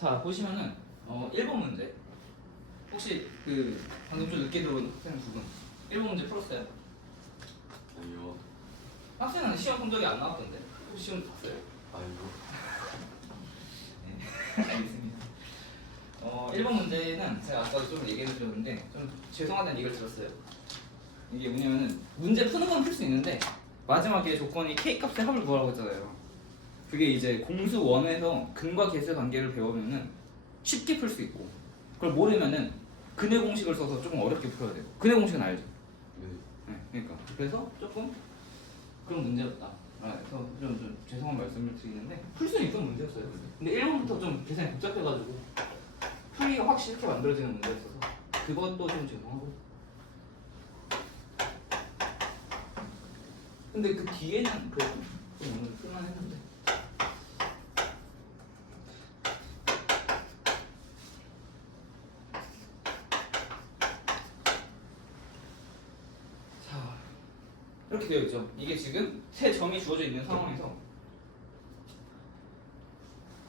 자 보시면은 1번 문제 혹시 그 방금 좀 늦게 들어온 학생 두 분 1번 문제 풀었어요? 아니요. 학생은 시험 성적이 안 나왔던데 혹시 시험 봤어요? 아니요. 네 알겠습니다. 1번 문제는 제가 아까도 좀 얘기해 드렸는데 좀 죄송하다는 얘기를 들었어요. 이게 뭐냐면은 문제 푸는 건 풀 수 있는데 마지막에 조건이 K값의 합을 구하라고 했잖아요. 그게 이제 공수 1에서 근과 계수의 관계를 배우면은 쉽게 풀 수 있고 그걸 모르면은 근의 공식을 써서 조금 어렵게 풀어야 돼요. 근의 공식은 알죠? 네. 네, 그러니까 그래서 조금 그런 문제였다. 그래서 좀 죄송한 말씀을 드리는데 풀 수 있는 문제였어요. 근데 1번부터 좀 계산이 복잡해가지고 풀이가 확 쉽게 만들어지는 문제였어서 그것도 좀 죄송하고. 근데 그 뒤에는 그래도 좀 오늘 풀만했는데. 자 이렇게 되어 있죠. 이게 지금 세 점이 주어져 있는 상황에서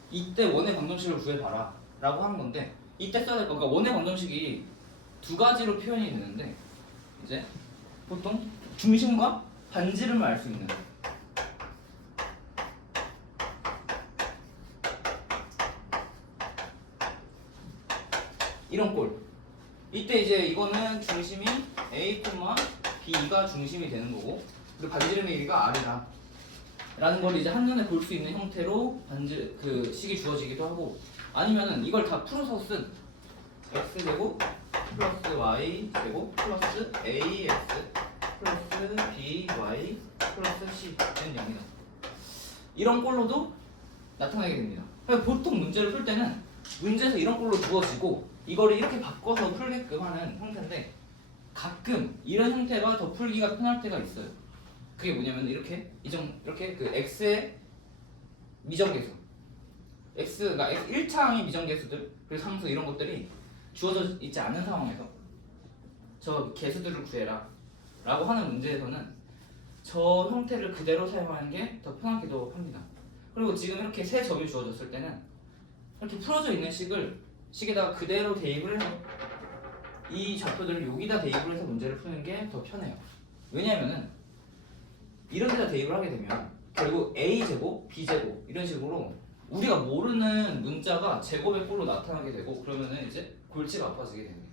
이때 원의 방정식을 구해봐라 라고 하는 건데 이때 써야 될 거. 그러니까 원의 방정식이 두 가지로 표현이 되는데 이제 보통 중심과 반지름을 알 수 있는 이런 꼴. 이때 이제 이거는 중심이 A, B가 중심이 되는 거고 그리고 반지름의 길이가 R이다 라는 걸 이제 한눈에 볼 수 있는 형태로 그 식이 주어지기도 하고 아니면은 이걸 다 풀어서 쓴 x제곱 플러스 y제곱 플러스 ax 플러스 by 플러스 c는 0이다. 이런 꼴로도 나타나게 됩니다. 보통 문제를 풀 때는 문제에서 이런 꼴로 주어지고 이거를 이렇게 바꿔서 풀게끔 하는 형태인데 가끔 이런 형태가 더 풀기가 편할 때가 있어요. 그게 뭐냐면 이렇게 이렇게 그 x의 미정계수 x가 1차항의 미정계수들 그리고 상수 이런 것들이 주어져 있지 않은 상황에서 저 계수들을 구해라 라고 하는 문제에서는 저 형태를 그대로 사용하는 게 더 편하기도 합니다. 그리고 지금 이렇게 세 점이 주어졌을 때는 이렇게 풀어져 있는 식에다가 그대로 대입을 해서 이 좌표들을 여기다 대입을 해서 문제를 푸는 게 더 편해요. 왜냐면은 이런 데다 대입을 하게 되면 결국 A제곱, B제곱 이런 식으로 우리가 모르는 문자가 제곱의 꼴로 나타나게 되고 그러면은 이제 골치가 아파지게 됩니다.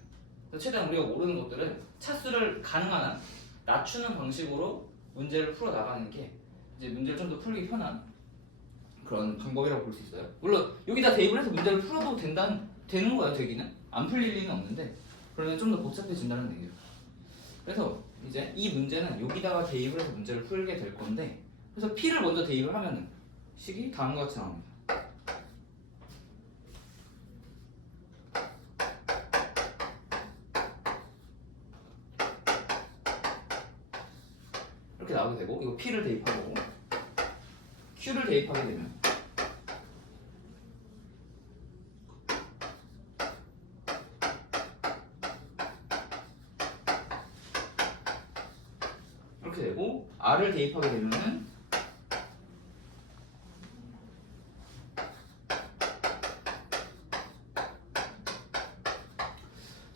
그래서 최대한 우리가 모르는 것들은 차수를 가능한 한 낮추는 방식으로 문제를 풀어 나가는 게 이제 문제를 좀 더 풀기 편한 그런 방법이라고 볼 수 있어요. 물론 여기다 대입을 해서 문제를 풀어도 되는 거예요. 되기는 안 풀릴 리는 없는데 그러면 좀 더 복잡해진다는 얘기예요. 그래서 이제 이 문제는 여기다가 대입을 해서 문제를 풀게 될 건데 그래서 P를 먼저 대입을 하면은 식이 다음과 같이 나옵니다. 이렇게 나오게 되고 이거 P를 대입하고 Q를 대입하게 되면 이렇게 되고 R을 대입하게 되면은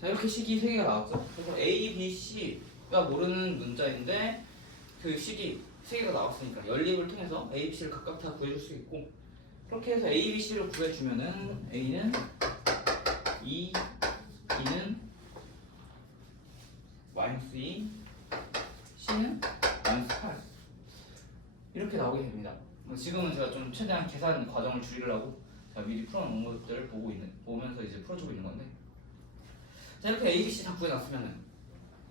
자 이렇게 식이 3개가 나왔죠. 그래서 A, B, C가 모르는 문자인데 그 식이 3개가 나왔으니까 연립을 통해서 A, B, C를 각각 다 구해줄 수 있고 그렇게 해서 A, B, C를 구해주면은 A는 2, B는 마이너스 2, C는 마이너스 8 이렇게 나오게 됩니다. 지금은 제가 좀 최대한 계산 과정을 줄이려고 제가 미리 풀어놓은 것들을 보면서 이제 풀어주고 있는 건데 자 이렇게 A, B, C 다 구해놨으면은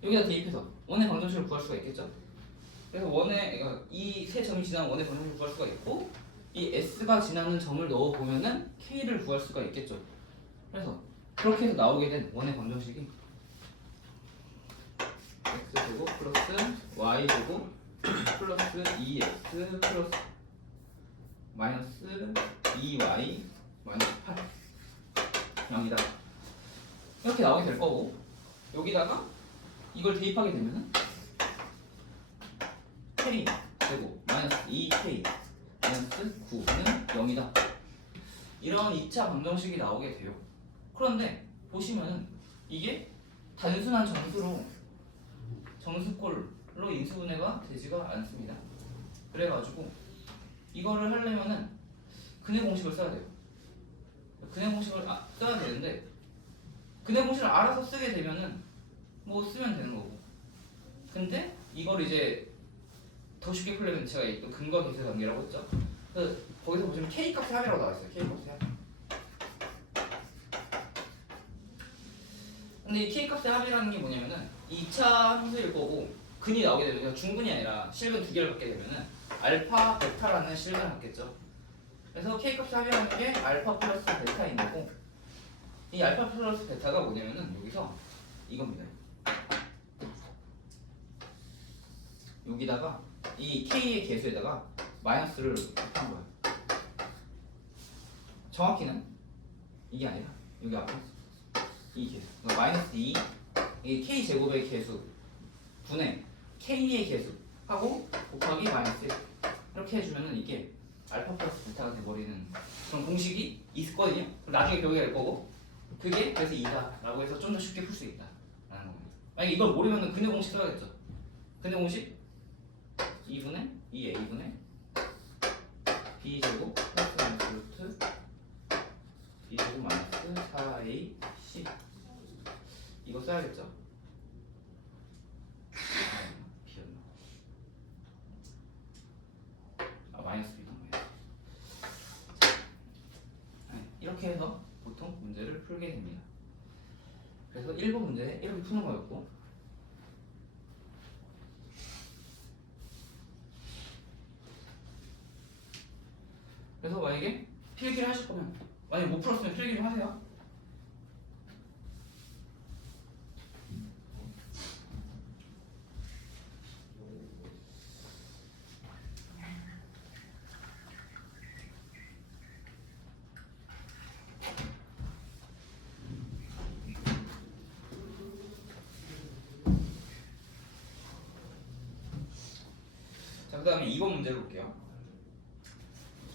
여기다 대입해서 원의 방정식을 구할 수가 있겠죠? 그래서 이 세 점이 지나는 원의 방정식을 구할 수가 있고 이 S가 지나는 점을 넣어보면은 K를 구할 수가 있겠죠. 그래서 그렇게 해서 나오게 된 원의 방정식이 X제곱 플러스 Y제곱 플러스 2X 플러스 마이너스 2Y 마이너스 8 0이다. 이렇게 나오게 될 거고 여기다가 이걸 대입하게 되면은 K 제곱 마이너스 2K 마이너스 9는 0이다 이런 2차 방정식이 나오게 돼요. 그런데 보시면은 이게 단순한 정수꼴로 인수분해가 되지가 않습니다. 그래가지고 이거를 하려면은 근해 공식을 써야 돼요. 근해 공식을 써야 되는데 근해 공식을 알아서 쓰게 되면은 뭐 쓰면 되는 거고. 근데 이걸 이제 더 쉽게 풀려면 제가 이 근거 계수 관계라고 했죠. 그래서 거기서 보시면 K 값의 합이라고 나와 있어요. K 값의 합. 근데 이 K 값의 합이라는 게 뭐냐면은 2차 함수일 거고 근이 나오게 되면 그러니까 중근이 아니라 실근 두 개를 갖게 되면은 알파, 베타라는 실근을 갖겠죠. 그래서 K 값의 합이라는 게 알파 플러스 베타인 거고 이 알파 플러스 베타가 뭐냐면은 여기서 이겁니다. 여기다가 이 K의 개수에다가 마이너스를 한 거예요. 정확히는 이게 아니라 여기 앞에 이 개수 그러니까 마이너스 2 이 K 제곱의 개수 분의 K의 개수 하고 곱하기 마이너스 1 이렇게 해주면은 이게 알파 플러스 베타가 돼버리는 그런 공식이 있거든요. 나중에 배우게 될 거고 그게 그래서 2다 라고 해서 좀 더 쉽게 풀 수 있다 라는 겁니다. 만약에 이걸 모르면은 근해 공식 써야겠죠. 근해 공식 2분의 2a분의 b제곱 플러스 마이너스 루트 b제곱 마이너스 4a c 이거 써야겠죠. b였나? 마이너스 b던 거예요. 이렇게 해서 보통 문제를 풀게 됩니다. 그래서 1번 문제 이렇게 푸는 거였고 그래서 만약에 필기를 하실 거면 만약에 못 풀었으면 필기 좀 하세요. 자, 그 다음에 2번 문제를 볼게요.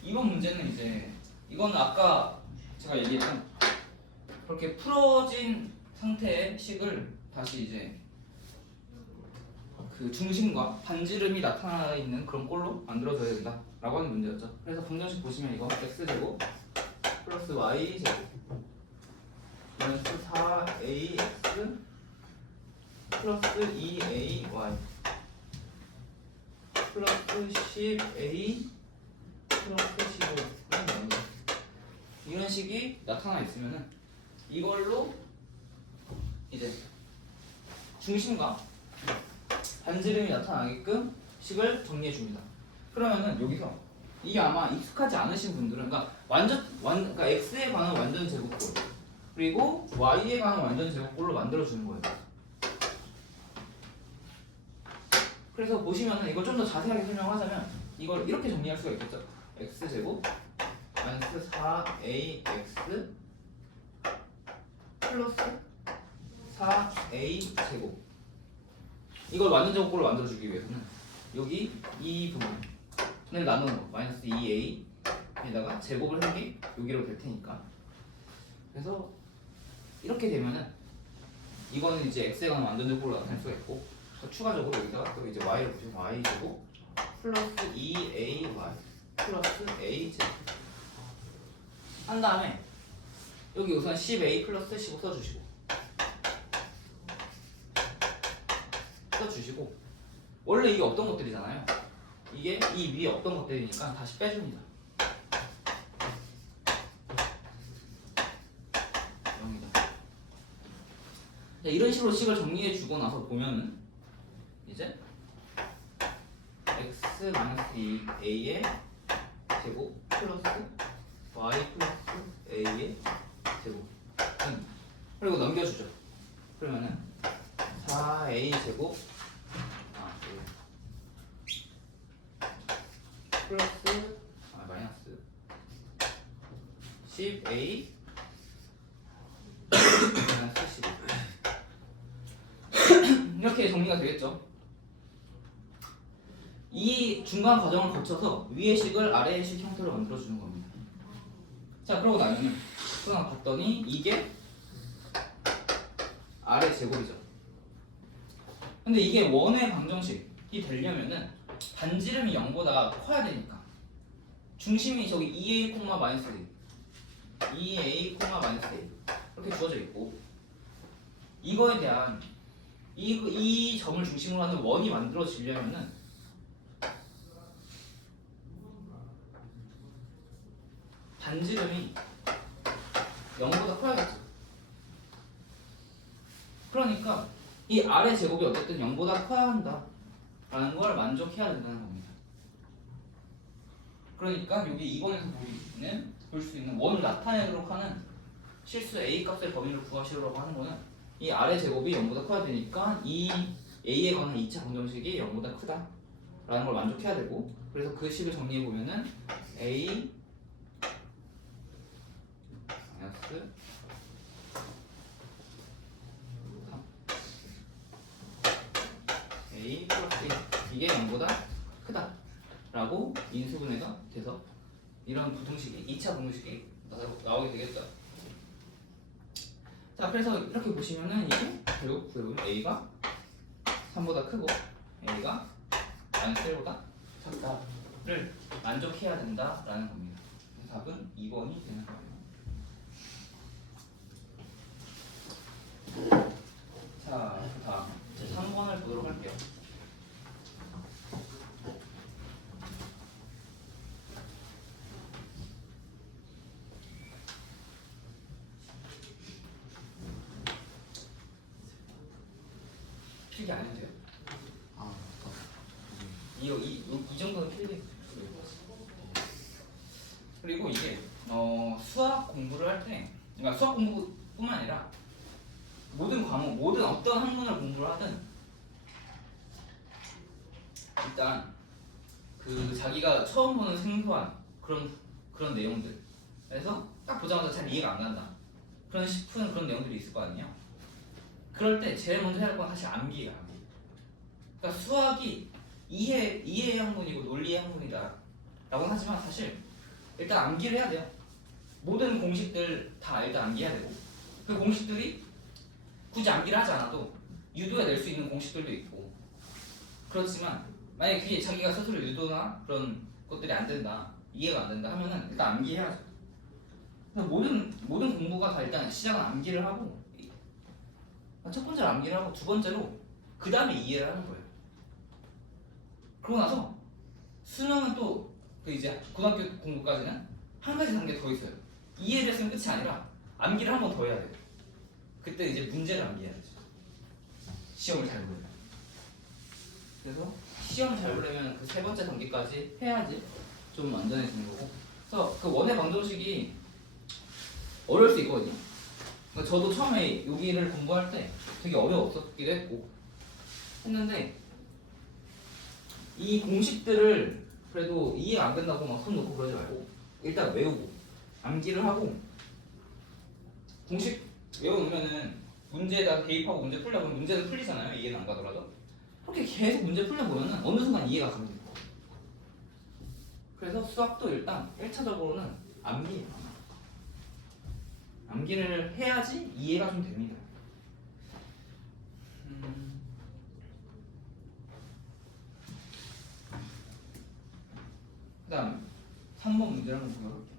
2번 문제는 이제 이거는 아까 제가 얘기했던 그렇게 풀어진 상태의 식을 다시 이제 그 중심과 반지름이 나타나 있는 그런 꼴로 만들어줘야 된다라고 하는 문제였죠. 그래서 방정식 보시면 이거 x제곱 플러스 y제곱 마이너스 4ax 플러스 2ay 플러스 10a 플러스 15 이런 식이 나타나 있으면은 이걸로 이제 중심과 반지름이 나타나게끔 식을 정리해 줍니다. 그러면은 여기서 이게 아마 익숙하지 않으신 분들은 그러니까 x에 관한 완전 제곱꼴 그리고 y에 관한 완전 제곱꼴로 만들어 주는 거예요. 그래서 보시면은 이걸 좀 더 자세하게 설명하자면 이걸 이렇게 정리할 수가 있겠죠. x제곱 마이너스 4ax 플러스 4a 제곱 이걸 완전 제곱꼴로 만들어주기 위해서는 여기 이 부분을 나누는 거 마이너스 2a에다가 제곱을 한 게 여기로 될 테니까 그래서 이렇게 되면은 이거는 이제 x에 관한 완전 제곱꼴로 나타낼 수가 있고 추가적으로 여기다가 또 이제 y를 보시면 y 제곱 플러스 2ay 플러스 a 제곱 한 다음에 여기 우선 10a 플러스 15 써주시고 원래 이게 없던 것들이잖아요. 이게 이 위에 없던 것들이니까 다시 빼줍니다. 여기다. 이런 식으로 식을 정리해 주고 나서 보면은 이제 x-a의 제곱 플러스 y 플러스 a의 제곱 그리고 넘겨주죠. 그러면은 4a 제곱 플러스 마이너스 10a 마이너스 12 이렇게 정리가 되겠죠. 이 중간 과정을 거쳐서 위의 식을 아래의 식 형태로 만들어주는 겁니다. 자 그러고 나면은 또 하나 봤더니 이게 R의 제곱이죠. 근데 이게 원의 방정식이 되려면은 반지름이 0보다 커야 되니까 중심이 저기 2a, 마이너스 a 2a, 마이너스 a 이렇게 주어져 있고 이거에 대한 이 점을 중심으로 하는 원이 만들어지려면은 반지름이 0보다 커야겠죠. 그러니까 이 R의 제곱이 어쨌든 0보다 커야 한다 라는 걸 만족해야 된다는 겁니다. 그러니까 여기 2번에서 볼 수 있는 원을 나타내도록 하는 실수 A 값의 범위를 구하시려고 하는 거는 이 R의 제곱이 0보다 커야 되니까 이 A에 관한 2차 방정식이 0보다 크다 라는 걸 만족해야 되고, 그래서 그 식을 정리해 보면은 A 마이너스 3 A 플러스 1 이게 0보다 크다 라고 인수분해가 돼서 이런 부등식이 2차 부등식이 나오게 되겠죠. 자 그래서 이렇게 보시면은 이게 결국 그 A가 3보다 크고 A가 마이너스 1보다 작다를 만족해야 된다라는 겁니다. 답은 2번이 되는 거예요. 자, 그 다음 3번을 보도록 할게요. 필기 안 해도 돼요? 아, 이 정도는 필기. 그리고 이게 수학 공부를 할 때, 그러니까 수학 공부뿐만 아니라 모든 과목, 모든 어떤 학문을 공부를 하든 일단 그 자기가 처음 보는 생소한 그런 내용들, 그래서 딱 보자마자 잘 이해가 안 간다 그런 싶은 그런 내용들이 있을 거 아니에요. 그럴 때 제일 먼저 해야 할 건 사실 암기예요. 암기. 그러니까 수학이 이해의 학문이고 논리의 학문이다 라고는 하지만 사실 일단 암기를 해야 돼요. 모든 공식들 다 일단 암기해야 되고, 그 공식들이 굳이 암기를 하지 않아도 유도해낼 수 있는 공식들도 있고, 그렇지만 만약에 그게 자기가 스스로 유도나 그런 것들이 안 된다, 이해가 안 된다 하면은 일단 암기해야죠. 모든 공부가 다 일단 시작은 암기를 하고, 첫 번째로 암기를 하고 두 번째로 그 다음에 이해를 하는 거예요. 그러고 나서 수능은 또 그 이제 고등학교 공부까지는 한 가지 단계 더 있어요. 이해를 했으면 끝이 아니라 암기를 한 번 더 해야 돼요. 그때 이제 문제를 암기해야죠. 시험을 잘 보려면. 그래서 시험을 잘 보려면 그 세 번째 단계까지 해야지 좀 안전해지는 거고. 그래서 그 원의 방정식이 어려울 수 있거든요. 그러니까 저도 처음에 여기를 공부할 때 되게 어려웠었기도 했는데 이 공식들을 그래도 이해가 안 된다고 막 손 놓고 그러지 말고 일단 외우고 암기를 하고, 공식 외워놓으면은 문제에다 대입하고 문제 풀려보면 문제는 풀리잖아요. 이해는 안 가더라도. 그렇게 계속 문제 풀려보면은 어느 순간 이해가 갑니다. 그래서 수학도 일단 1차적으로는 암기예요. 암기를 해야지 이해가 좀 됩니다. 그 다음 3번 문제를 한번 보여볼게요.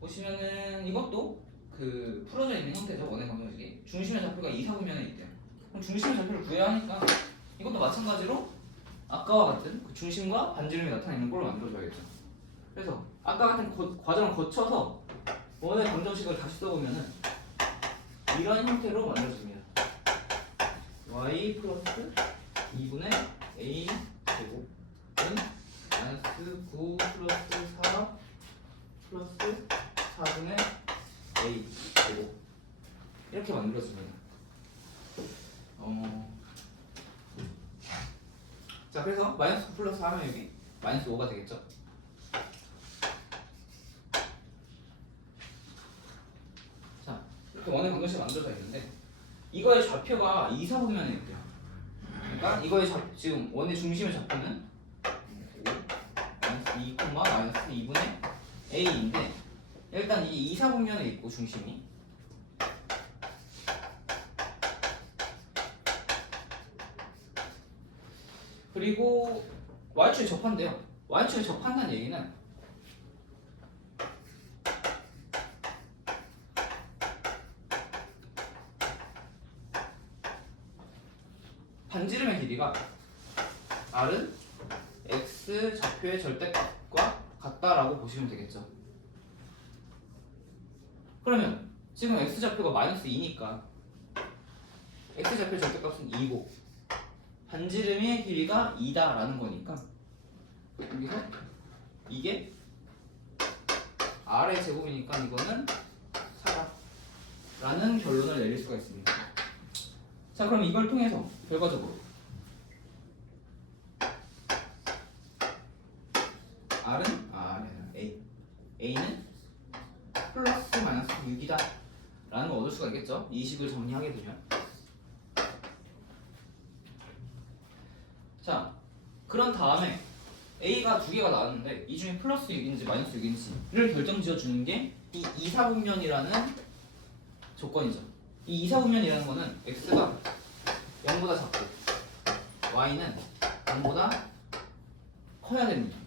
보시면은 이것도 그 풀어져 있는 형태죠. 원의 방정식이 중심의 좌표가 2, 4분면에 있대요. 그럼 중심의 좌표를 구해야 하니까 이것도 마찬가지로 아까와 같은 그 중심과 반지름이 나타내는 꼴로 만들어줘야겠죠. 그래서 아까 같은 과정을 거쳐서 원의 방정식을 다시 써보면은 이런 형태로 만들어집니다. y 플러스 2분의 a 제곱은 마이너스 9 플러스 4 플러스 4분의 a 제곱 이렇게 만들어집니다. 자 그래서 마이너스 9 플러스 4 하면 여기 마이너스 5가 되겠죠. 자 이렇게 원의 방정식이 만들어져 있는데 이거의 좌표가 2, 4분면에 있대요. 그러니까 이거의 지금 원의 중심의 좌표는 마이너스 2, 마이너스 2분의 a인데 일단 이 이사분면에 있고 중심이 그리고 y축에 접한대요. y축에 접한다는 얘기는 반지름의 길이가 r은 x 좌표의 절대값과 같다라고 보시면 되겠죠. 그러면 지금 x 좌표가 마이너스 2니까 x 좌표의 절대값은 2고 반지름의 길이가 2다라는 거니까 여기서 이게 r의 제곱이니까 이거는 4다 라는 결론을 내릴 수가 있습니다. 자, 그럼 이걸 통해서 결과적으로 A는 플러스 마이너스 6이다 라는 걸 얻을 수가 있겠죠. 이 식을 정리하게 되면. 자, 그런 다음에 A가 두 개가 나왔는데 이 중에 플러스 6인지 마이너스 6인지를 결정지어 주는 게 이 이사분면이라는 조건이죠. 이 이사분면이라는 거는 x가 0보다 작고 y는 0보다 커야 됩니다.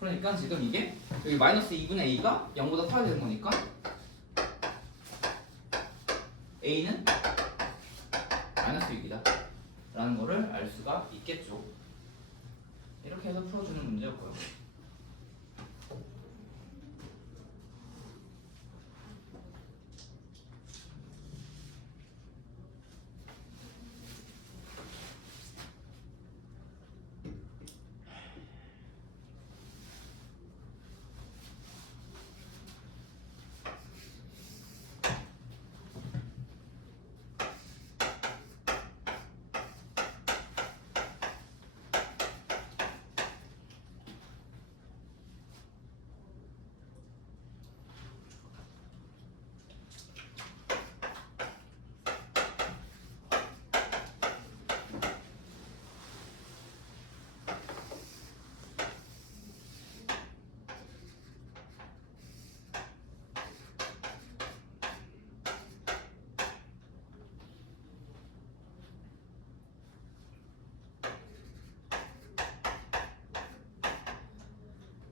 그러니까 지금 이게 여기 마이너스 2분의 a가 0보다 커야 되는 거니까 a는 마이너스 6이다 라는 거를 알 수가 있겠죠. 이렇게 해서 풀어주는 문제였고요.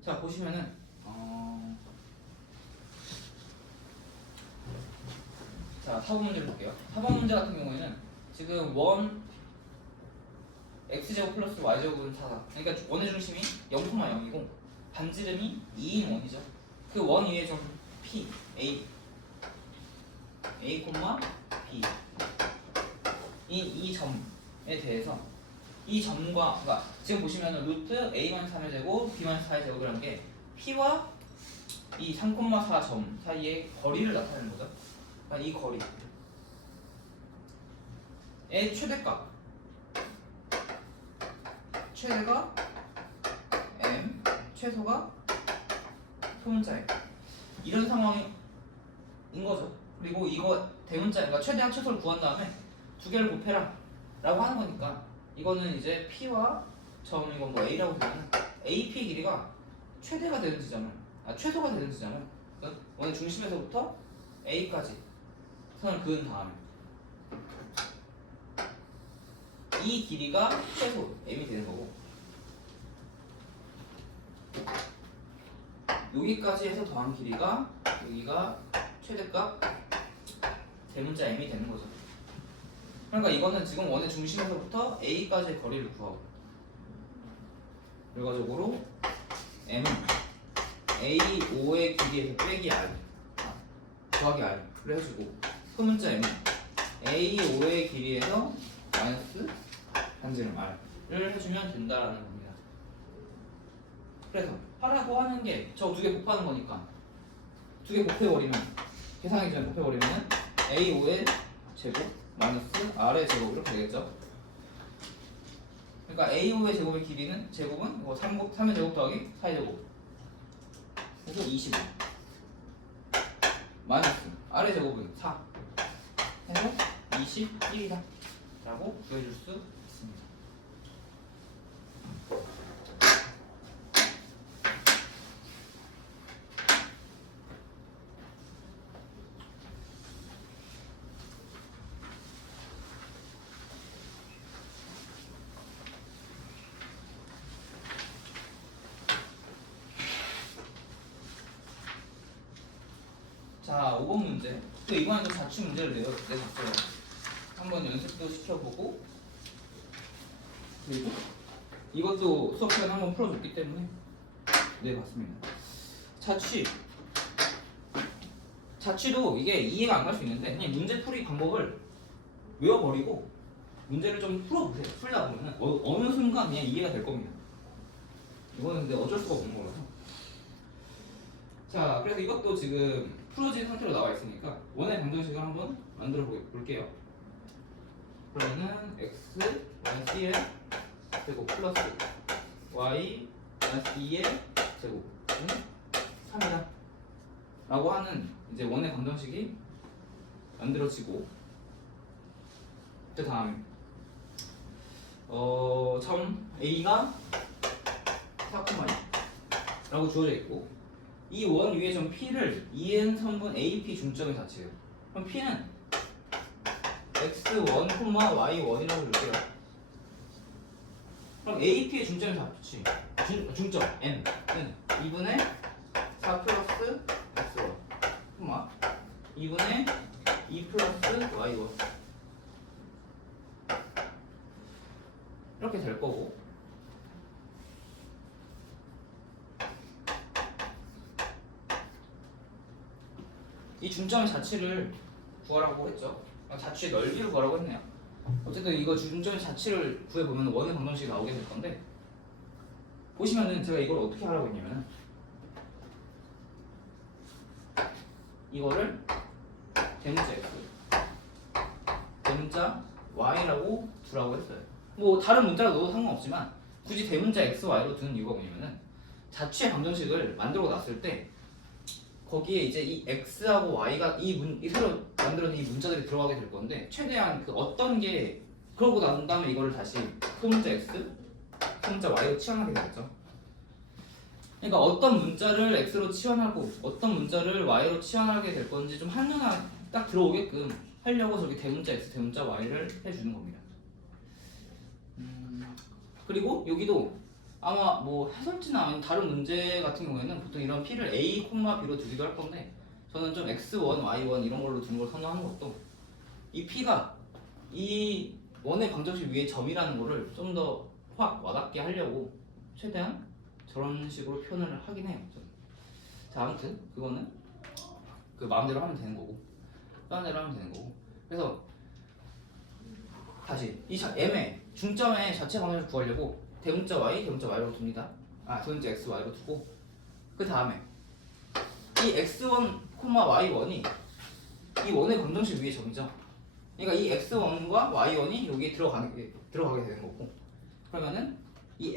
자, 보시면은 자, 4번 문제를 볼게요. 4번 문제 같은 경우에는 지금 원 x제곱 플러스 y제곱은 4다. 그러니까 원의 중심이 0,0이고 반지름이 2인 원이죠. 그 원 위에 좀 p, a, a, b 이 점에 대해서 이 점과 그러니까 지금 보시면은 루트 a-3의 제곱, b-4의 제곱이라는 게 p와 이 3,4점 사이의 거리를 나타내는 거죠. 그러니까 이 거리의 최대가 m, 최소가 소문자에 이런 상황인 거죠. 그리고 이거 대문자, 그러니까 최대한 최소를 구한 다음에 두 개를 곱해라 라고 하는 거니까 이거는 이제 P와 점 이건 뭐 A라고 되면 AP 길이가 최대가 되는 지점을 최소가 되는 지점을 그러니까 원의 중심에서부터 A까지 선을 그은 다음에 이 길이가 최소 M이 되는 거고 여기까지 해서 더한 길이가 여기가 최대값 대문자 M이 되는 거죠. 그러니까 이거는 지금 원의 중심에서부터 A까지의 거리를 구하고 결과적으로 M은 A5의 길이에서 빼기 R 더하기 R을 해주고 소문자 M은 A5의 길이에서 마이너스 반지름 R을 해주면 된다라는 겁니다. 그래서 하라고 하는 게 저 두 개 곱하는 거니까 두 개 곱해버리면 계산하기 전에 곱해버리면 A5의 제곱 마이너스 R의 제곱 이렇게 되겠죠. 그러니까 A5의 제곱의 길이는 제곱은 3의 제곱 더하기 4의 제곱 그래서 25 마이너스 R의 제곱은 4 해서 21이다 라고 구해줄 수 있습니다. 자, 5번 문제. 또 이번에도 자취 문제를 내봤어요. 한번 연습도 시켜보고, 그리고 이것도 수업 시간에 한번 풀어줬기 때문에 내봤습니다. 자취도 이게 이해가 안 갈 수 있는데 그냥 문제 풀이 방법을 외워버리고 문제를 좀 풀어보세요. 풀다 보면은 어느 순간 그냥 이해가 될 겁니다. 이거는 근데 어쩔 수가 없는 거라서. 자, 그래서 이것도 지금 풀어진 상태로 나와 있으니까 원의 방정식을 한번 만들어 볼게요. 그러면은 x c의 제곱 플러스 y -2의 제곱은 3이다 라고 하는 이제 원의 방정식이 만들어지고, 그 다음에 점 A가 4,2 라고 주어져 있고, 이 원 위에 점 P를 2n 선분 AP 중점의 자체예요. 그럼 P는 x1, y1이라고 줄게요. 그럼 AP의 중점의 자치, 중점 N은 2분의 4 플러스 x1, 2분의 2 플러스 y1 이렇게 될 거고, 이 중점의 자치를 구하라고 했죠. 자취의 넓이를 구하라고 했네요. 어쨌든 이거 중점의 자치를 구해보면 원의 방정식이 나오게 될 건데, 보시면은 제가 이걸 어떻게 하라고 했냐면 이거를 대문자 x, 대문자 y라고 두라고 했어요. 뭐 다른 문자로 넣어도 상관없지만 굳이 대문자 x, y로 두는 이유가 뭐냐면은 자취의 방정식을 만들어 놨을 때 거기에 이제 이 x하고 y가 이 새로 만들어진 이 문자들이 들어가게 될 건데, 최대한 그 어떤 게 그러고 난 다음에 이거를 다시 소문자 x, 소문자 y로 치환하게 되겠죠. 그러니까 어떤 문자를 x로 치환하고 어떤 문자를 y로 치환하게 될 건지 좀 한눈에 딱 들어오게끔 하려고 저기 대문자 x, 대문자 y를 해주는 겁니다. 그리고 여기도 아마 뭐 해설지나 아니면 다른 문제 같은 경우에는 보통 이런 p를 a, b로 두기도 할 건데, 저는 좀 x1, y1 이런 걸로 두는 걸 선호하는 것도 이 p가 이 원의 방정식 위에 점이라는 거를 좀 더 확 와닿게 하려고 최대한 저런 식으로 표현을 하긴 해요. 저는. 자, 아무튼 그거는 그 마음대로 하면 되는 거고, 마음대로 하면 되는 거고. 그래서 다시 이 m의 중점의 자체 방정식을 구하려고 대문자 y, 대문자 y로 둡니다. 대문자 x, y로 두고, 그 다음에 이 x1, y1이 이 원의 방정식 위에 점이죠. 그러니까 이 x1과 y1이 여기에 들어가게 되는 거고, 그러면은 이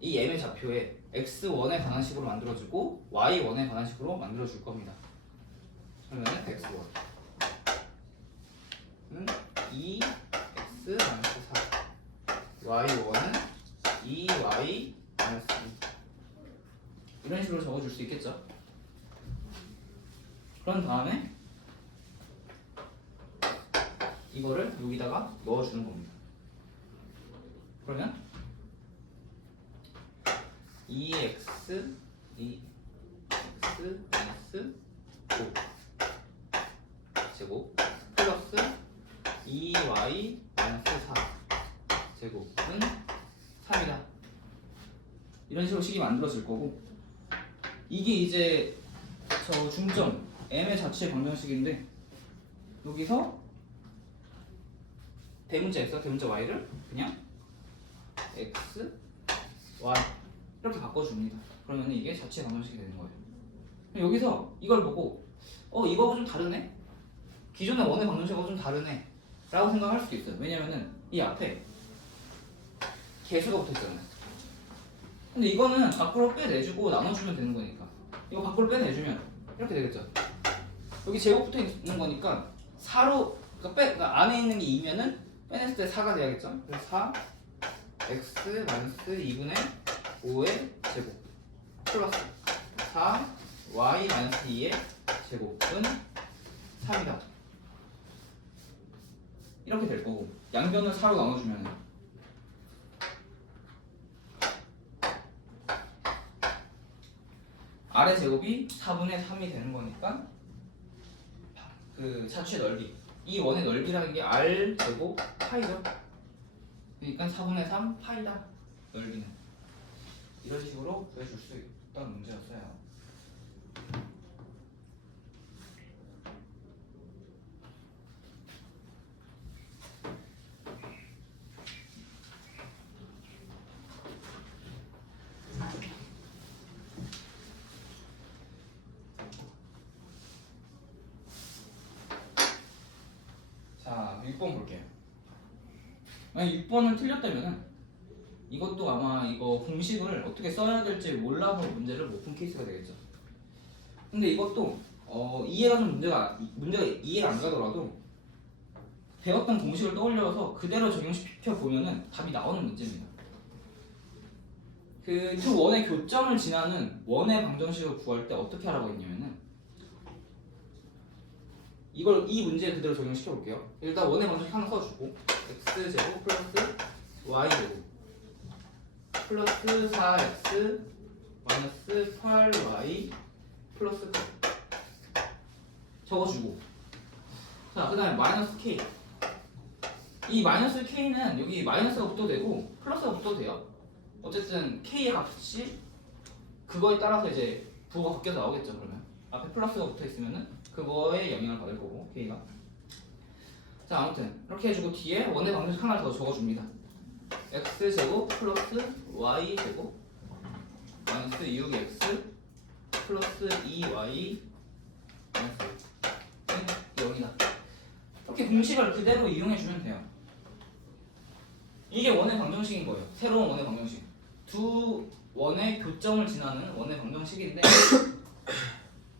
m의 좌표에 x1에 관한 식으로 만들어주고 y1에 관한 식으로 만들어줄 겁니다. 그러면은 x1은 2x-4, y1은 2y-2 이런 식으로 적어줄 수 있겠죠. 그런 다음에 이거를 여기다가 넣어주는 겁니다. 그러면 2x 5 제곱 플러스 2y 4 제곱은 3이다. 이런 식으로 식이 만들어질 거고, 이게 이제 저 중점 m의 자취의 방정식인데, 여기서 대문자 x와 대문자 y를 그냥 x, y 이렇게 바꿔줍니다. 그러면 이게 자취의 방정식이 되는 거예요. 여기서 이걸 보고 이거하고 좀 다르네? 기존의 원의 방정식하고 좀 다르네 라고 생각할 수도 있어요. 왜냐면은 이 앞에 개수가 붙어있잖아요. 근데 이거는 밖으로 빼내주고 나눠주면 되는 거니까, 이거 밖으로 빼내주면 이렇게 되겠죠. 여기 제곱 붙어 있는 거니까 4로 그러니까 안에 있는 게 2면은 빼냈을 때 4가 돼야겠죠. 그래서 4 x 2분의 5의 제곱 플러스 4 y 2의 제곱은 3이다. 이렇게 될 거고, 양변을 4로 나눠주면 R의 제곱이 4분의 3이 되는 거니까 그 자취의 넓이, 이 원의 넓이라는 게 R 제곱 파이죠. 그러니까 4분의 3 파이다 넓이는. 이런 식으로 구해줄 수 있던 문제였어요. 자, 6번 볼게요. 만약 6번을 틀렸다면은 이것도 아마 이거 공식을 어떻게 써야 될지 몰라서 문제를 못 푼 케이스가 되겠죠. 근데 이것도 이해가 좀 문제가 이해가 안 가더라도 배웠던 공식을 떠올려서 그대로 적용시켜 보면은 답이 나오는 문제입니다. 그 두 원의 교점을 지나는 원의 방정식을 구할 때 어떻게 하라고 했냐면은 이 문제 그대로 적용시켜 볼게요. 일단 원의 방정식 하나 써주고 x제곱 플러스 y제곱 플러스 4x 마이너스 8y 플러스 9 적어주고, 자 그 다음에 마이너스 k. 이 마이너스 k는 여기 마이너스가 붙어도 되고 플러스가 붙어도 돼요. 어쨌든 k의 값이 그거에 따라서 이제 부호가 바뀌어서 나오겠죠. 그러면 앞에 플러스가 붙어 있으면은 그거에 영향을 받을 거고 k가. 자 아무튼 이렇게 해주고 뒤에 원의 방정식 하나 더 적어줍니다. x제곱 플러스 y제곱 마이너스 6x 플러스 2y 마이너스 0이다. 이렇게 공식을 그대로 이용해주면 돼요. 이게 원의 방정식인 거예요. 새로운 원의 방정식. 두 원의 교점을 지나는 원의 방정식인데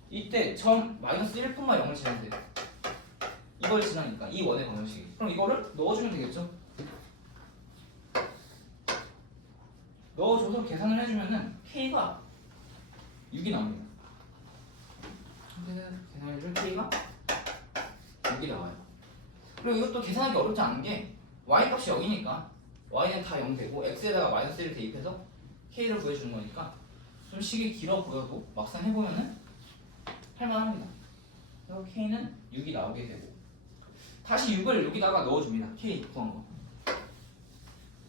이때 점 마이너스 1,0을 지나면 돼요. 이걸 지나니까 이 원의 방정식이. 그럼 이거를 넣어주면 되겠죠. 넣어줘서 계산을 해주면은 k가 6이 나옵니다. 계산을 해주면 k가 6이 나와요. 그리고 이것도 계산하기 어렵지 않은 게 y 값이 0이니까 y는 다 0 되고 x에다가 마이너스 1을 대입해서 k를 구해주는 거니까 좀 식이 길어 보여도 막상 해보면은 할만합니다. 그래서 k는 6이 나오게 되고 다시 6을 여기다가 넣어줍니다. k 구한 거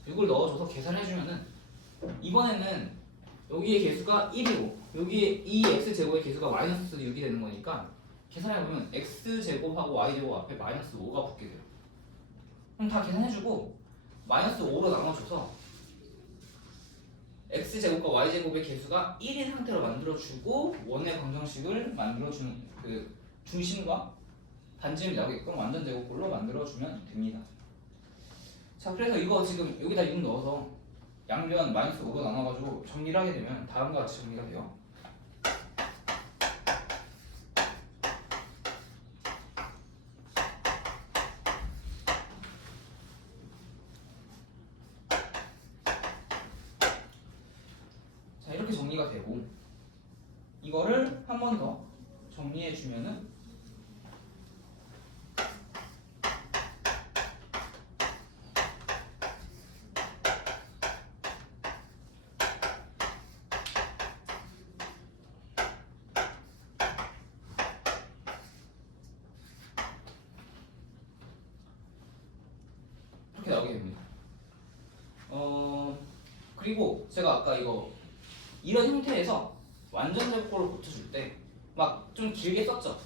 6을 넣어줘서 계산해주면은 이번에는 여기의 개수가 1이고 여기에 이 x제곱의 개수가 마이너스 6이 되는 거니까 계산해보면 x제곱하고 y제곱 앞에 마이너스 5가 붙게 돼요. 그럼 다 계산해주고 마이너스 5로 나눠줘서 x제곱과 y제곱의 개수가 1인 상태로 만들어주고 원의 방정식을 만들어주는 그 중심과 반지름이 나오게끔 완전 제곱꼴로 만들어주면 됩니다. 자 그래서 이거 지금 여기다 6 넣어서 양변 마이너스 5로 나눠가지고 정리를 하게 되면 다음과 같이 정리가 돼요. 자 이렇게 정리가 되고 이거를 한 번 더 정리해 주면은 이렇게 나오게 됩니다. 그리고 제가 아까 이거 이런 형태에서 완전 제곱꼴을 붙여줄 때 막 좀 길게 썼죠.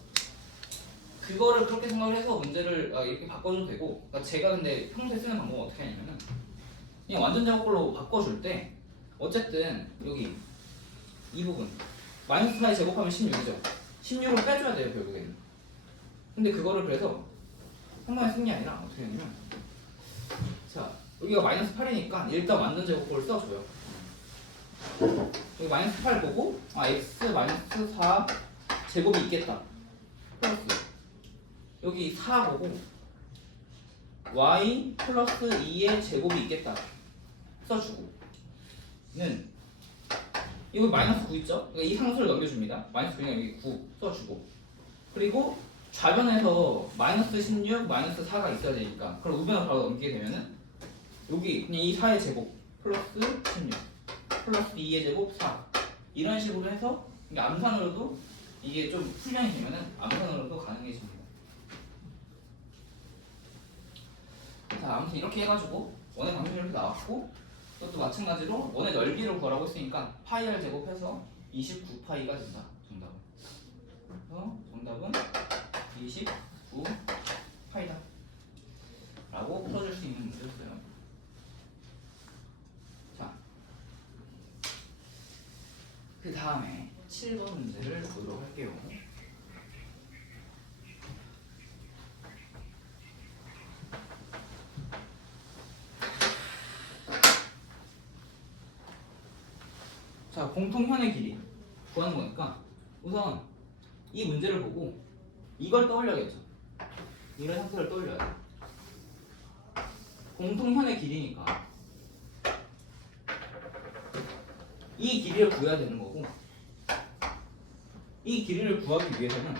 그거를 그렇게 생각을 해서 문제를 이렇게 바꿔줘도 되고, 그러니까 제가 근데 평소에 쓰는 방법은 어떻게 하냐면은 그냥 완전 제곱꼴로 바꿔줄 때 어쨌든 여기 이 부분 마이너스 4에 제곱하면 16이죠. 16을 빼줘야 돼요 결국에는. 근데 그거를 그래서 한 번에 쓴 게 아니라 어떻게 하냐면 자 여기가 마이너스 8이니까 일단 완전 제곱꼴을 써줘요. 여기 마이너스 8 보고 x 마이너스 4 제곱이 있겠다. 플러스 여기 4 보고 y 플러스 2의 제곱이 있겠다. 써주고 는 이거 마이너스 9 있죠? 그러니까 이 상수를 넘겨줍니다. 마이너스 9는 여기 9 써주고 그리고 좌변에서 마이너스 16, 마이너스 4가 있어야 되니까 그럼 우변을 바로 넘기게 되면은 여기 그냥 이 4의 제곱 플러스 16 플러스 2의 제곱 4 이런 식으로 해서 이게 암산으로도 이게 좀 훈련이 되면은 암산으로도 가능해집니다. 자, 아무튼 이렇게 해가지고 원의 방정식이 이렇게 나왔고, 이것도 마찬가지로 원의 넓이를 구하라고 했으니까 파이를 제곱해서 29파이가 된다. 정답은. 그래서 정답은 29파이다. 라고 풀어줄 수 있는 문제였어요. 자, 그 다음에 7번 문제를 보도록 할게요. 자, 공통현의 길이 구하는 거니까 우선 이 문제를 보고 이걸 떠올려야겠죠. 이런 형태를 떠올려야 돼. 공통현의 길이니까 이 길이를 구해야 되는 거고, 이 길이를 구하기 위해서는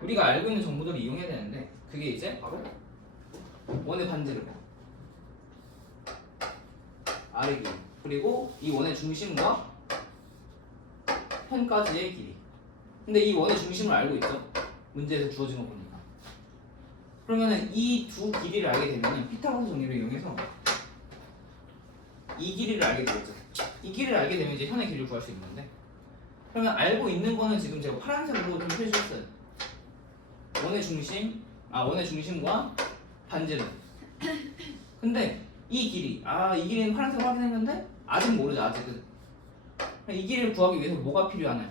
우리가 알고 있는 정보들을 이용해야 되는데, 그게 이제 바로 원의 반지름, 아래 길이, 그리고 이 원의 중심과 편까지의 길이. 근데 이 원의 중심을 알고 있죠? 문제에서 주어진 거 보니까. 그러면은 이 두 길이를 알게 되면은 피타고라스 정리를 이용해서 이 길이를 알게 되겠죠. 이 길이를 알게 되면 이제 현의 길이를 구할 수 있는데, 그러면 알고 있는 거는 지금 제가 파란색으로 좀 표시했어요. 원의 중심과 반지름. 근데 이 길이, 이 길이는 파란색으로 확인했는데 아직 모르죠. 아직은. 이 길이를 구하기 위해서 뭐가 필요하나요?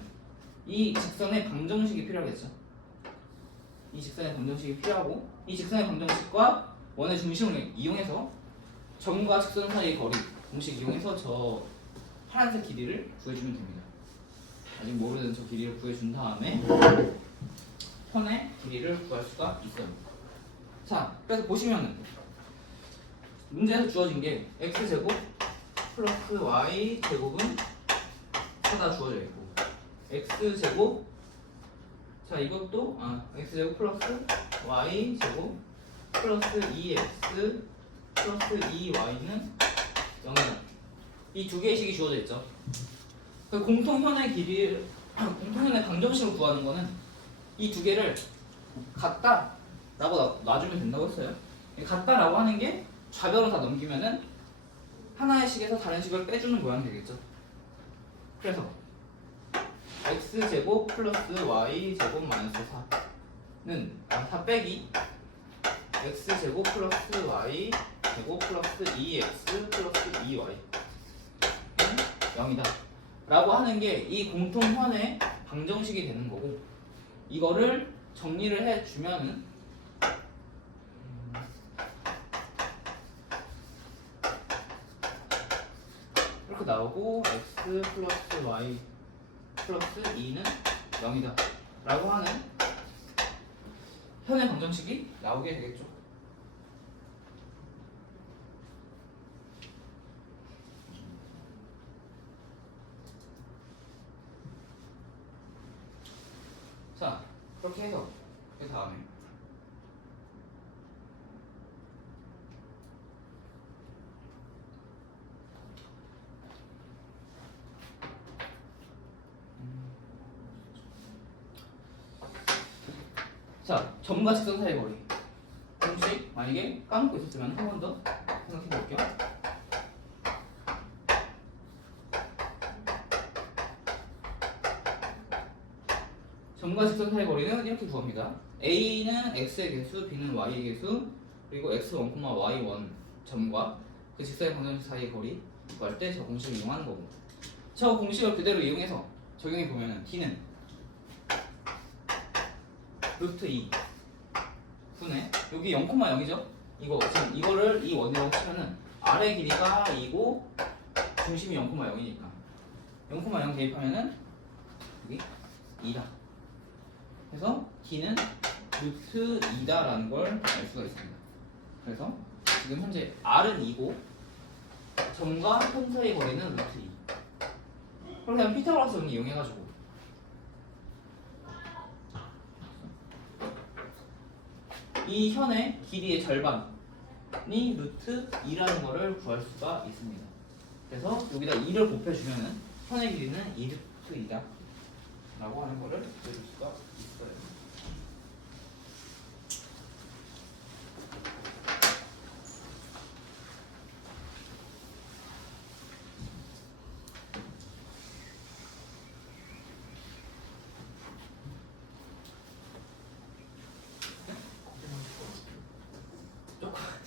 이 직선의 방정식이 필요하겠죠. 이 직선의 방정식이 필요하고, 이 직선의 방정식과 원의 중심을 이용해서 점과 직선 사이의 거리 공식 이용해서 저 파란색 길이를 구해주면 됩니다. 아직 모르는 저 길이를 구해준 다음에 현의 길이를 구할 수가 있어요. 자, 그래서 보시면은 문제에서 주어진 게 x제곱 플러스 y제곱은 다 주어져 있고, x제곱, 자 이것도 x제곱 플러스 y제곱 플러스 2x 플러스 2y는 0이다. 이 두 개의 식이 주어져 있죠. 그 공통현의 길이를 공통현의 방정식을 구하는 거는 이 두 개를 같다라고 놔주면 된다고 했어요. 같다라고 하는 게 좌변을 다 넘기면은 하나의 식에서 다른 식을 빼주는 모양이 되겠죠. 그래서 x제곱 플러스 y제곱 마이너스 4는 4 빼기 x제곱 플러스 y제곱 플러스 2x 플러스 2y 는 0이다 라고 하는 게 이 공통현의 방정식이 되는 거고, 이거를 정리를 해주면은 이렇게 나오고, x 플러스 y 플러스 2는 0이다 라고 하는 현의 방정식이 나오게 되겠죠. 자, 그렇게 해서 그 다음에 자, 점과 직선 사이의 거리 공식 만약에 까먹고 있었으면 한 번 더 생각해 볼게요. 점과 직선 사이의 거리는 이렇게 구합니다. A는 x의 개수, B는 y의 개수, 그리고 x1, y1 점과 그 직선의 방정식 사이의 거리 구할 때 저 공식을 이용하는 거고, 저 공식을 그대로 이용해서 적용해 보면은 D는 루트 2 분의 여기 0,0이죠? 이거 지금 이거를 이 원이라고 치면은 아래 길이가 2고 중심이 0,0이니까 0,0 대입하면은 여기 2다. 그래서 D는 루트 2다라는 걸 알 수가 있습니다. 그래서 지금 현재 R은 2고 점과 편 사이의 거리는 루트 2. 그렇게 하면 피타고라스 정리 이용해가지고 이 현의 길이의 절반이 루트 2라는 거를 구할 수가 있습니다. 그래서 여기다 2를 곱해주면은 현의 길이는 2루트 2다 라고 하는 거를 보여줄 수가 있어요. 조금이다.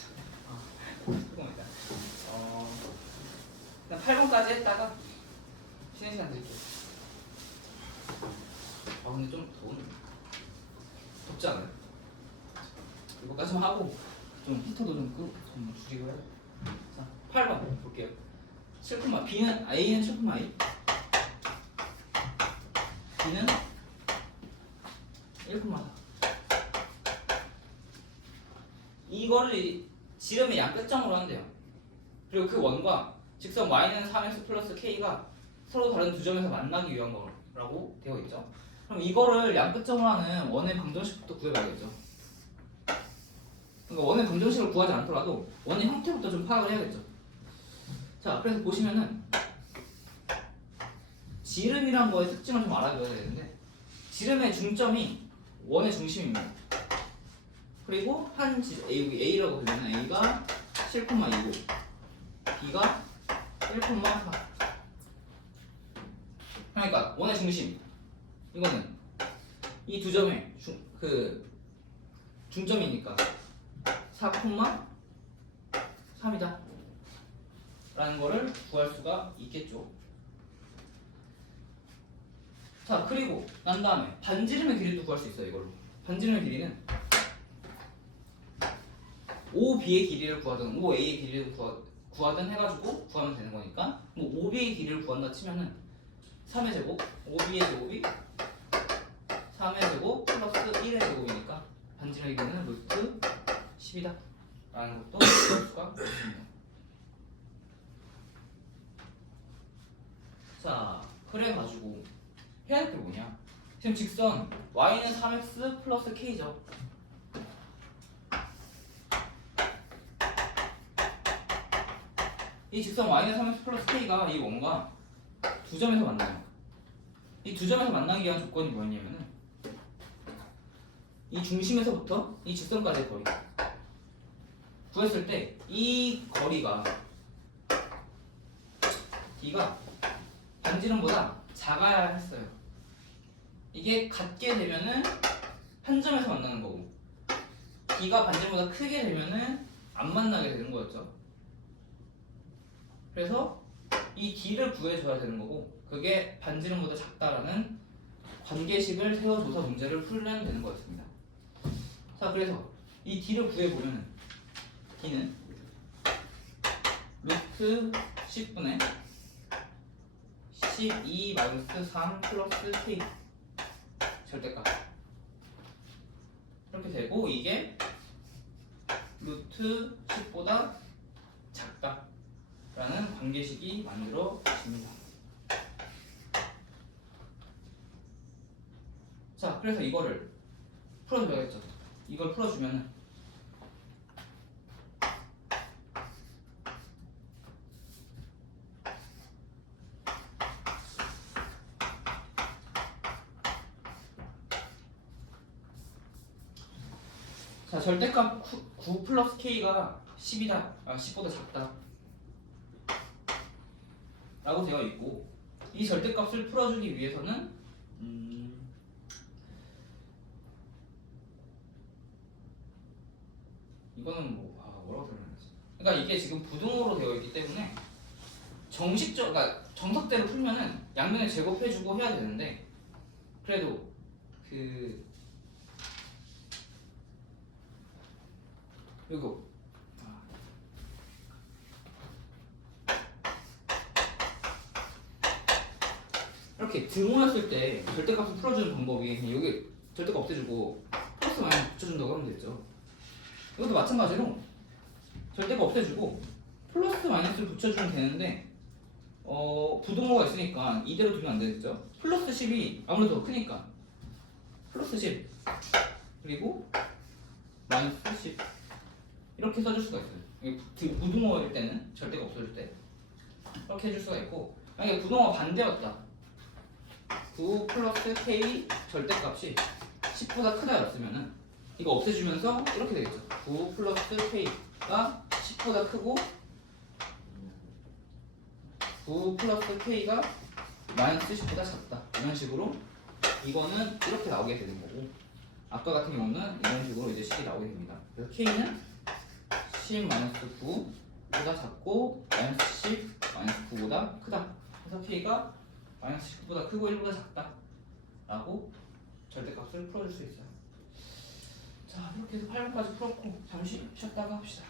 일단 8번까지 했다가 쉬는 시간 드릴게요. 근데 좀 덥지 않아요? 이거까지 좀 하고 좀 히터도 좀 줄이고 해요. 자, 8번 볼게요. 7콤마 B는 A는 7콤마 2 B는 1콤마 4 이거를 지름의 양 끝점으로 한대요. 그리고 그 원과 직선 y는 3x 플러스 k가 서로 다른 두 점에서 만나기 위한 거라고 되어 있죠. 그럼 이거를 양 끝점으로 하는 원의 방정식부터 구해봐야겠죠. 그러니까 원의 방정식을 구하지 않더라도 원의 형태부터 좀 파악을 해야겠죠. 자, 그래서 보시면은 지름이란 거의 특징을 좀 알아둬야 되는데 지름의 중점이 원의 중심입니다. 그리고 한 여기 A라고 불리는 A가 7,2고 B가 1,4 그러니까 원의 중심 이거는 이 두 점의 중점이니까 4,3이다 라는 거를 구할 수가 있겠죠. 자, 그리고 난 다음에 반지름의 길이도 구할 수 있어요. 이걸로 반지름의 길이는 OB의 길이를 구하든 OA의 길이를 구하든 해가지고 구하면 되는 거니까 뭐 OB의 길이를 구한다 치면은 3의 제곱, OB의 제곱이 3의 제곱 플러스 1의 제곱이니까 반지름의 길이는 루트 10이다 라는 것도 볼 수가 있습니다. 자, 그래가지고 해야 될 게 뭐냐, 지금 직선 y는 3x 플러스 k죠. 이 직선 y는 3x 플러스 k가 이 원과 두 점에서 만나요. 이 두 점에서 만나기 위한 조건이 뭐였냐면은 이 중심에서부터 이 직선까지의 거리 구했을 때 이 거리가 d가 반지름보다 작아야 했어요. 이게 같게 되면은 한 점에서 만나는 거고 d가 반지름보다 크게 되면은 안 만나게 되는 거였죠. 그래서 이 d를 구해줘야 되는 거고 그게 반지름보다 작다라는 관계식을 세워줘서 문제를 풀면 되는 거였습니다. 자, 그래서 이 d를 구해보면은 d는 루트 10분의 12 마이너스 3 플러스 k 절대값 이렇게 되고 이게 루트 10보다 작다 라는 관계식이 만들어집니다. 자, 그래서 이거를 풀어줘야겠죠. 이걸 풀어주면은 자, 절대값 9 플러스 k가 10이다, 10보다 작다 라고 되어 있고 이 절대값을 풀어주기 위해서는 이거는 뭐라고 설명하지? 그러니까 이게 지금 부등호로 되어 있기 때문에 그러니까 정석대로 풀면은 양면을 제곱해주고 해야 되는데 그래도 이거 이렇게 등호였을 때 절대값을 풀어주는 방법이 그냥 여기 절대값 없애주고 플러스 마이너스 붙여준다고 하면 되죠. 이것도 마찬가지로 절대값 없애주고 플러스 마이너스를 붙여주면 되는데 부등호가 있으니까 이대로 두면 안 되겠죠. 플러스 10이 아무래도 더 크니까 플러스 10 그리고 마이너스 10 이렇게 써줄 수가 있어요. 부등호일 때는 절대가 없어질 때 이렇게 해줄 수가 있고 만약에 부등호가 반대였다 9 플러스 k 절대값이 10보다 크다였으면은 이거 없애주면서 이렇게 되겠죠. 9 플러스 k가 10보다 크고 9 플러스 k가 마이너스 10보다 작다. 이런 식으로 이거는 이렇게 나오게 되는 거고, 아까 같은 경우는 이런 식으로 이제 식이 나오게 됩니다. 그래서 k는 10 마이너스 9보다 작고 마이너스 10 마이너스 9보다 크다. 그래서 k가 마이너스 10보다 크고 1보다 작다 라고 절대값을 풀어줄 수 있어요. 자, 이렇게 해서 8번까지 풀었고 잠시 쉬었다가 합시다.